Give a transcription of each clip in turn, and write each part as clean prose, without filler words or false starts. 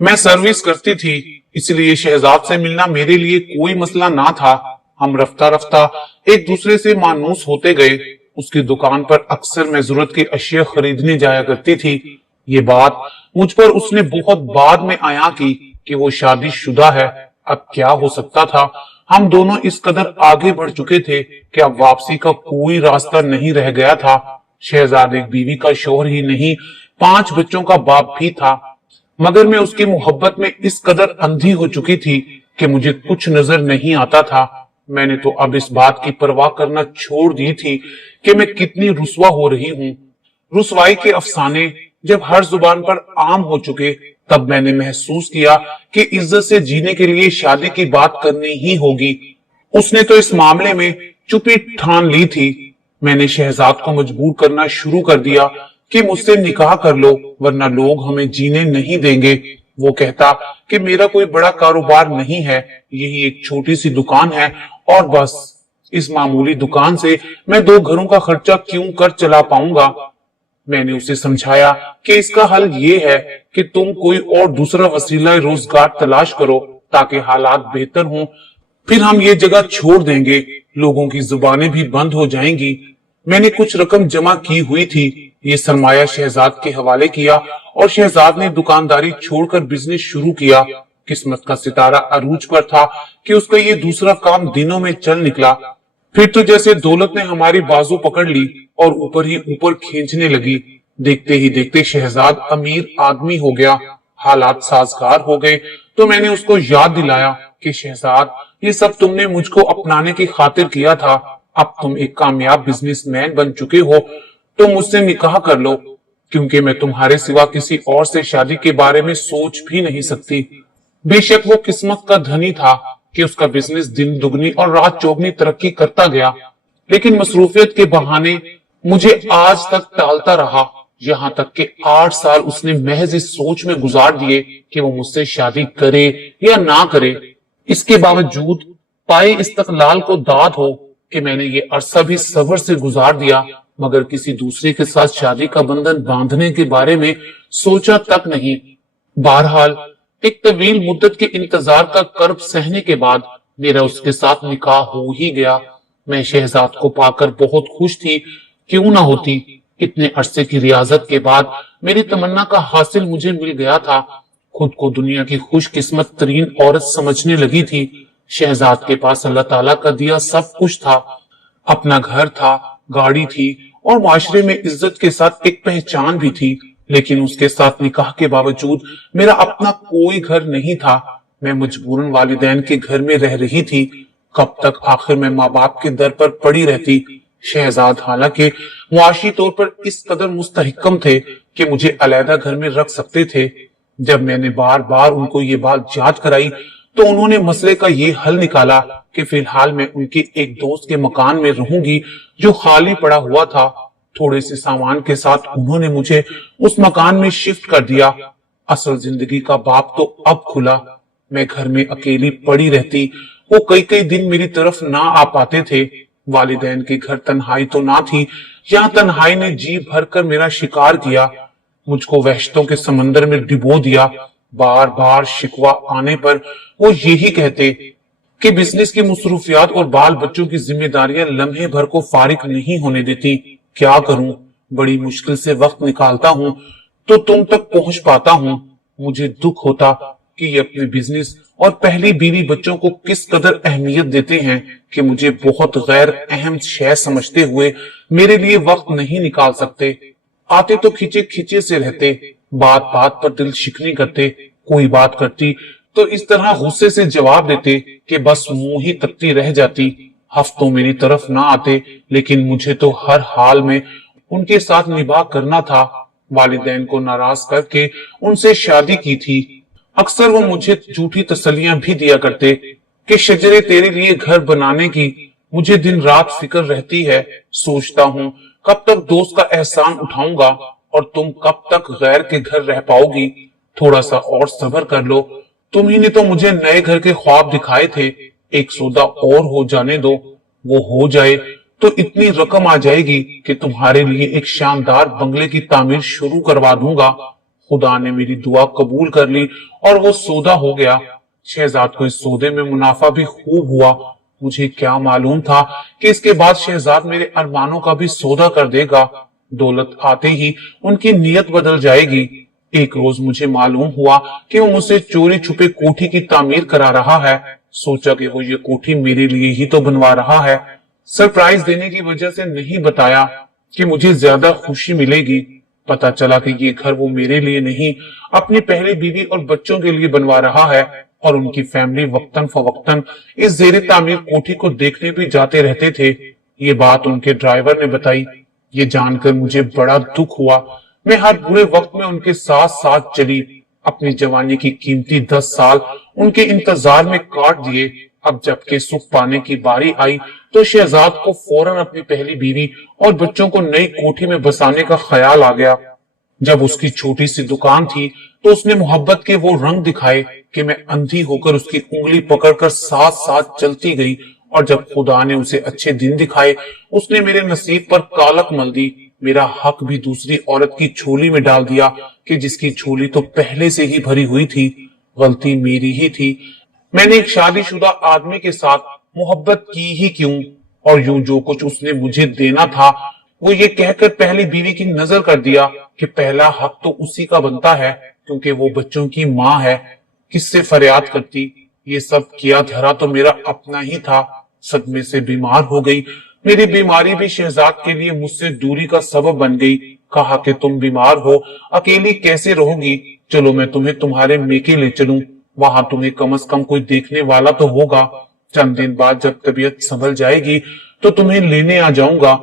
मैं सर्विस करती थी, इसलिए शहजाद से मिलना मेरे लिए कोई मसला ना था। हम रफ्ता रफ्ता एक दूसरे से मानूस होते गए। उसकी दुकान पर अक्सर मैं जरूरत की अशिया खरीदने जाया करती थी। ये बात मुझ पर उसने बहुत बाद में आया की कि वो शादीशुदा है। अब क्या हो सकता था, हम दोनों इस कदर आगे बढ़ चुके थे कि अब वापसी का कोई रास्ता नहीं रह गया था। शहजाद एक बीवी का शौहर ही नहीं, 5 बच्चों का बाप भी था, मगर मैं उसकी मोहब्बत में इस कदर अंधी हो चुकी थी कि मुझे कुछ नजर नहीं आता था। मैंने तो अब इस बात की परवाह करना छोड़ दी थी कि मैं कितनी रुस्वा हो रही हूँ। रुसवाई के अफसाने जब हर जुबान पर आम हो चुके, तब मैंने महसूस किया कि इज्जत से जीने के लिए शादी की बात करनी ही होगी। उसने तो इस मामले में चुप्पी ठान ली थी। मैंने शहजाद को मजबूर करना शुरू कर दिया कि मुझसे निकाह कर लो, वरना लोग हमें जीने नहीं देंगे। वो कहता कि मेरा कोई बड़ा कारोबार नहीं है, यही एक छोटी सी दुकान है और बस। इस मामूली दुकान से मैं 2 घरों का खर्चा क्यों कर चला पाऊंगा। मैंने उसे समझाया कि इसका हल ये है कि तुम कोई और दूसरा वसीला रोजगार तलाश करो ताकि हालात बेहतर हों। फिर हम ये जगह छोड़ देंगे, लोगों की जुबानें भी बंद हो जाएंगी। मैंने कुछ रकम जमा की हुई थी, ये सरमाया शहजाद के हवाले किया और शहजाद ने दुकानदारी छोड़कर बिजनेस शुरू किया। किस्मत का सितारा अरूज पर था कि उसका ये दूसरा काम दिनों में चल निकला। फिर तो जैसे दौलत ने हमारी बाजू पकड़ ली और ऊपर ही ऊपर खींचने लगी। देखते ही देखते शहजाद अमीर आदमी हो गया, हालात साजगार हो गए। तो मैंने उसको याद दिलाया कि शहजाद, ये सब तुमने मुझको अपनाने की खातिर किया था। अब तुम एक कामयाब बिजनेसमैन बन चुके हो तो मुझसे निकाह कर लो, क्योंकि मैं तुम्हारे सिवा किसी और से शादी के बारे में सोच भी नहीं सकती। बेशक वो किस्मत का धनी था कि उसका बिजनेस दिन दुगनी और रात चौगनी तरक्की करता गया, लेकिन मसरूफियत के बहाने मुझे आज तक टालता रहा। यहाँ तक कि 8 साल उसने महज इस सोच में गुजार दिए कि वो मुझसे शादी करे या ना करे। इसके बावजूद पाए इस्तकलाल को दाद हो कि मैंने ये अरसा भी सब्र से गुजार दिया, मगर किसी दूसरे के साथ शादी का बंधन बांधने के बारे में सोचा तक नहीं। बहरहाल एक तवील मुद्दत के इंतजार का कर्ब सहने के बाद मेरा उसके साथ निकाह हो ही गया। मैं शहजाद को पाकर बहुत खुश थी, क्यों ना होती। इतने अरसे की रियाजत के बाद मेरी तमन्ना का हासिल मुझे मिल गया था। खुद को दुनिया की खुशकिस्मत तरीन औरत समझने लगी थी। शहजाद के पास अल्लाह ताला का दिया सब कुछ था। अपना घर था, गाड़ी थी और माशरे में इज्जत के साथ एक पहचान भी थी, लेकिन उसके साथ निकाह के बावजूद मेरा अपना कोई घर नहीं था। मैं मजबूरन वालिदैन के घर में रह रही थी। कब तक आखिर मैं माँ बाप के दर पर पड़ी रहती। शहजाद हालांकि मुआशी तौर पर इस कदर मुस्तहिकम थे कि मुझे अलहदा घर में रख सकते थे। जब मैंने बार बार उनको ये बात याद कराई तो उन्होंने मसले का ये हल निकाला कि फिलहाल मैं उनके एक दोस्त के मकान में रहूंगी जो खाली पड़ा हुआ था। थोड़े से सामान के साथ उन्होंने मुझे उस मकान में शिफ्ट कर दिया। असल जिंदगी का बाप तो अब खुला। मैं घर में अकेली पड़ी रहती। वो कई कई दिन मेरी तरफ ना आ पाते थे। वालिदैन के घर तन्हाई तो ना थी, यहाँ तन्हाई ने जी भर कर मेरा शिकार किया, मुझको वहशतों के समंदर में डिबो दिया। बार बार शिकवा आने पर वो यही कहते कि बिजनेस की मसरूफियात और बाल बच्चों की जिम्मेदारियां लम्हे भर को फारिग नहीं होने देती। क्या करूं, बड़ी मुश्किल से वक्त निकालता हूं तो तुम तक पहुंच पाता हूं। मुझे दुख होता कि ये अपने बिजनेस और पहली बीवी बच्चों को किस कदर अहमियत देते हैं कि मुझे बहुत गैर अहम शय समझते हुए मेरे लिए वक्त नहीं निकाल सकते। आते तो खिंचे खिंचे से रहते, बात बात पर दिल शिकनी करते। कोई बात करती तो इस तरह गुस्से से जवाब देते कि बस मुंह ही तकती रह जाती। हफ्तों मेरी तरफ ना आते, लेकिन मुझे तो हर हाल में उनके साथ निभाह करना था। वालिदैन को नाराज करके उनसे शादी की थी। अक्सर वो मुझे झूठी तसल्लियां भी दिया करते कि शजरे तेरे लिए घर बनाने की मुझे दिन रात फिक्र रहती है। सोचता हूँ कब तक दोस्त का एहसान उठाऊंगा और तुम कब तक गैर के घर रह पाओगी। थोड़ा सा और सब्र कर लो, तुम ही ने तो मुझे नए घर के ख्वाब दिखाए थे। एक सौदा और हो जाने दो, वो हो जाए तो इतनी रकम आ जाएगी कि तुम्हारे लिए एक शानदार बंगले की तामीर शुरू करवा दूंगा। खुदा ने मेरी दुआ कबूल कर ली और वो सौदा हो गया। शहजाद को इस सौदे में मुनाफा भी खूब हुआ। मुझे क्या मालूम था कि इसके बाद शहजाद मेरे अरमानों का भी सौदा कर देगा। दौलत आते ही उनकी नीयत बदल जाएगी। एक रोज मुझे मालूम हुआ कि वो मुझसे चोरी छुपे कोठी की तामीर करा रहा है। सोचा कि वो ये कोठी मेरे लिए ही तो बनवा रहा है। सरप्राइज देने की वजह से नहीं बताया कि मुझे ज्यादा खुशी मिलेगी। पता चला कि ये घर वो मेरे लिए नहीं, अपनी पहली बीवी और बच्चों के लिए बनवा रहा है और उनकी फैमिली वक्तन फवक्तन इस जेर तामीर कोठी को देखने भी जाते रहते थे। ये बात उनके ड्राइवर ने बताई। ये जानकर मुझे बड़ा दुख हुआ। मैं हर बुरे वक्त में उनके साथ साथ चली। अपनी जवानी की कीमती 10 साल उनके इंतजार में काट दिए। अब जबकि सुख पाने की बारी आई तो शहजाद को फौरन अपनी पहली बीवी और बच्चों को नई कोठी में बसाने का ख्याल आ गया। जब उसकी छोटी सी दुकान थी तो उसने मोहब्बत के वो रंग दिखाए कि मैं अंधी होकर उसकी उंगली पकड़कर साथ साथ चलती गई। और जब खुदा ने उसे अच्छे दिन दिखाए उसने मेरे नसीब पर कालक मल दी। मेरा हक भी दूसरी औरत की झोली में डाल दिया कि जिसकी झोली तो पहले से ही भरी हुई थी। गलती मेरी ही थी। मैंने एक शादीशुदा आदमी के साथ मोहब्बत की ही क्यों, और यूं जो कुछ उसने मुझे देना था वो ये कहकर पहली बीवी की नजर कर दिया कि पहला हक तो उसी का बनता है क्योंकि वो बच्चों की माँ है। किससे फरियाद करती। ये सब किया धरा तो मेरा अपना ही था। सदमे से बीमार हो गई। मेरी बीमारी भी शहजाद के लिए मुझसे दूरी का सबब बन गई। कहा कि तुम बीमार हो, अकेली कैसे रहोगी, चलो मैं तुम्हें तुम्हारे मेके ले चलूं, वहां तुम्हें कम से कम कोई देखने वाला तो होगा। चंद दिन बाद जब तबीयत संभल जाएगी तो तुम्हें लेने आ जाऊंगा।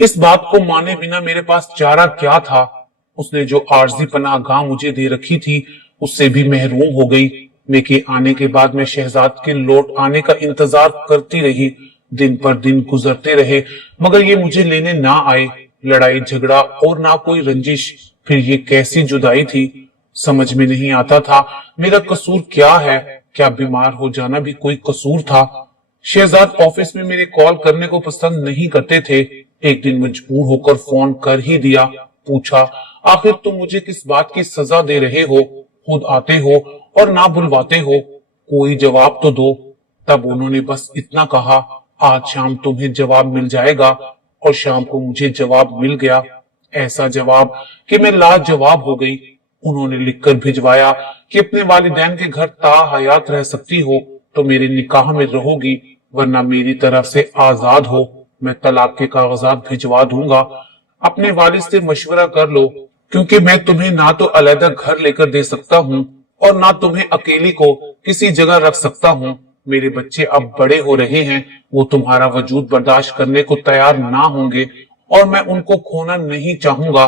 इस बात को माने बिना मेरे पास चारा क्या था। उसने जो आर्जी पनाहगाह मुझे दे रखी थी उससे भी महरूम हो गई। मेके आने के बाद मैं शहजाद के लौट आने का इंतजार करती रही। दिन पर दिन गुजरते रहे मगर ये मुझे लेने ना आए। लड़ाई झगड़ा और ना कोई रंजिश। फिर ये कैसी जुदाई थी, समझ में नहीं आता था मेरा कसूर क्या है। क्या बीमार हो जाना भी कोई कसूर था। शहजाद ऑफिस में मेरे कॉल करने को पसंद नहीं करते थे। एक दिन मजबूर होकर फोन कर ही दिया। पूछा, आखिर तुम मुझे किस बात की सजा दे रहे हो, खुद आते हो और ना बुलवाते हो, कोई जवाब तो दो। तब उन्होंने बस इतना कहा, आज शाम तुम्हें जवाब मिल जाएगा। और शाम को मुझे जवाब मिल गया। ऐसा जवाब कि मैं लाजवाब हो गई। उन्होंने लिखकर भिजवाया कि अपने वालिदैन के घर ताहयात रह सकती हो तो मेरे निकाह में रहोगी, वरना मेरी तरफ से आजाद हो। मैं तलाक के कागजात भिजवा दूंगा। अपने वालिद से मशवरा कर लो क्योंकि मैं तुम्हें ना तो अलग घर लेकर दे सकता हूँ और ना तुम्हें अकेली को किसी जगह रख सकता हूँ। मेरे बच्चे अब बड़े हो रहे हैं, वो तुम्हारा वजूद बर्दाश्त करने को तैयार ना होंगे और मैं उनको खोना नहीं चाहूंगा।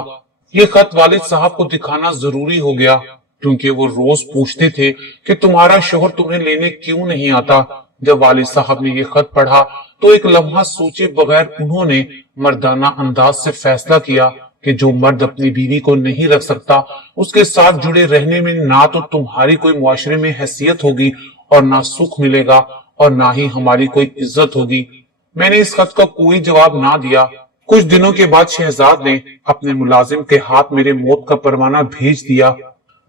ये खत वालिद साहब को दिखाना जरूरी हो गया क्योंकि वो रोज पूछते थे कि तुम्हारा शोहर तुम्हें लेने क्यों नहीं आता। जब वालिद साहब ने ये खत पढ़ा तो एक लम्हा सोचे बगैर उन्होंने मर्दाना अंदाज से फैसला किया कि जो मर्द अपनी बीवी को नहीं रख सकता उसके साथ जुड़े रहने में ना तो तुम्हारी कोई मुआशरे में हैसियत होगी और ना सुख मिलेगा और ना ही हमारी कोई इज्जत होगी। मैंने इस खत का कोई जवाब ना दिया। कुछ दिनों के बाद शहजाद ने अपने मुलाजिम के हाथ मेरे मौत का परवाना भेज दिया।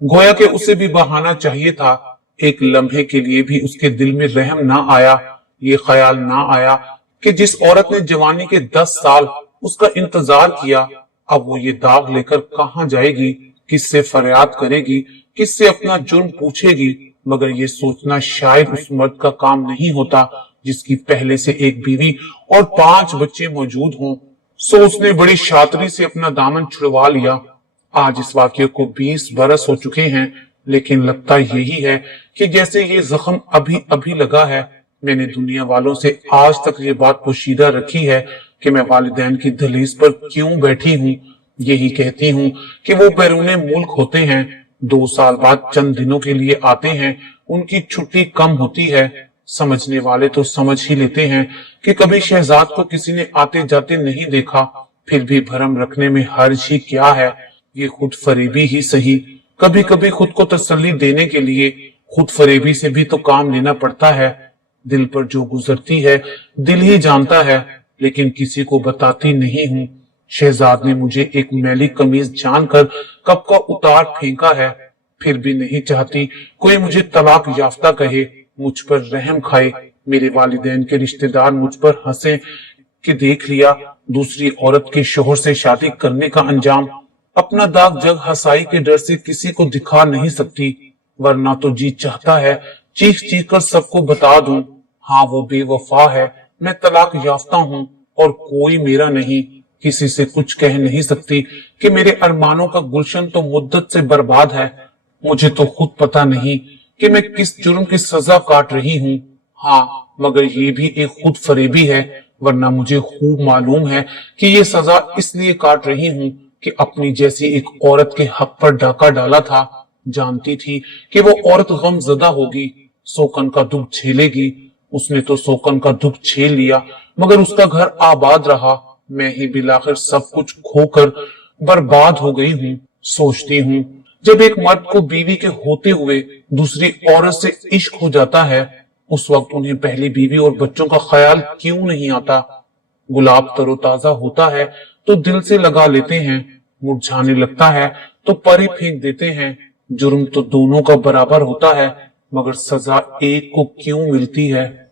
गोया कि उसे भी बहाना चाहिए था। एक लम्हे के लिए भी उसके दिल में रहम ना आया, ये ख्याल ना आया कि जिस औरत ने जवानी के 10 साल उसका इंतजार किया अब वो ये दाग लेकर कहाँ जाएगी, किससे फरियाद करेगी, किससे अपना जुर्म पूछेगी। मगर ये सोचना शायद उस मर्द का काम नहीं होता जिसकी पहले से एक बीवी और 5 बच्चे मौजूद हों। सो उसने बड़ी शातरी से अपना दामन छुड़वा लिया। आज इस वाक्य को 20 बरस हो चुके हैं, लेकिन लगता यही है कि जैसे ये जख्म अभी अभी लगा है। मैंने दुनिया वालों से आज तक ये बात पोशीदा रखी है कि मैं वालिदैन की दहलीज पर क्यों बैठी हूँ। यही कहती हूँ कि वो बैरूने मुल्क होते हैं, 2 साल बाद चंद दिनों के लिए आते हैं, उनकी छुट्टी कम होती है। समझने वाले तो समझ ही लेते हैं कि कभी शहजाद को किसी ने आते जाते नहीं देखा। फिर भी भरम रखने में हर्ज ही क्या है, ये खुद फरेबी ही सही। कभी कभी खुद को तसल्ली देने के लिए खुद फरेबी से भी तो काम लेना पड़ता है। दिल पर जो गुजरती है दिल ही जानता है, लेकिन किसी को बताती नहीं हूँ। शहजाद ने मुझे एक मैली कमीज जानकर कप का उतार फेंका है, फिर भी नहीं चाहती कोई मुझे तलाक याफ्ता कहे, मुझ पर रहम खाए। मेरे वालिदैन के रिश्तेदार मुझ पर हंसे कि देख लिया दूसरी औरत के शोहर से शादी करने का अंजाम। अपना दाग जग हंसाई के डर से किसी को दिखा नहीं सकती, वरना तो जी चाहता है चीख चीख कर सबको बता दूं, हाँ वो बेवफा है, मैं तलाक याफ्ता हूँ और कोई मेरा नहीं। किसी से कुछ कह नहीं सकती कि मेरे अरमानों का गुलशन तो मुद्दत से बर्बाद है। मुझे तो खुद पता नहीं कि मैं किस जुर्म की सजा काट रही हूँ। हाँ, मगर ये भी एक खुद फरेबी है, वरना मुझे खूब मालूम है कि ये सजा इसलिए काट रही हूँ कि अपनी जैसी एक औरत के हक पर डाका डाला था। जानती थी कि वो औरत गमज़दा होगी, सोकन का दुख झेलेगी। उसने तो सोकन का दुख झेल लिया, मगर उसका घर आबाद रहा। मैं ही बिलाखिर सब कुछ खोकर बर्बाद हो गई हूँ। सोचती हूँ जब एक मर्द को बीवी के होते हुए दूसरी औरत से इश्क हो जाता है, उस वक्त उन्हें पहली बीवी और बच्चों का ख्याल क्यों नहीं आता। गुलाब तरोताजा होता है तो दिल से लगा लेते हैं, मुरझाने लगता है तो परे फेंक देते हैं। जुर्म तो दोनों का बराबर होता है, मगर सजा एक को क्यों मिलती है।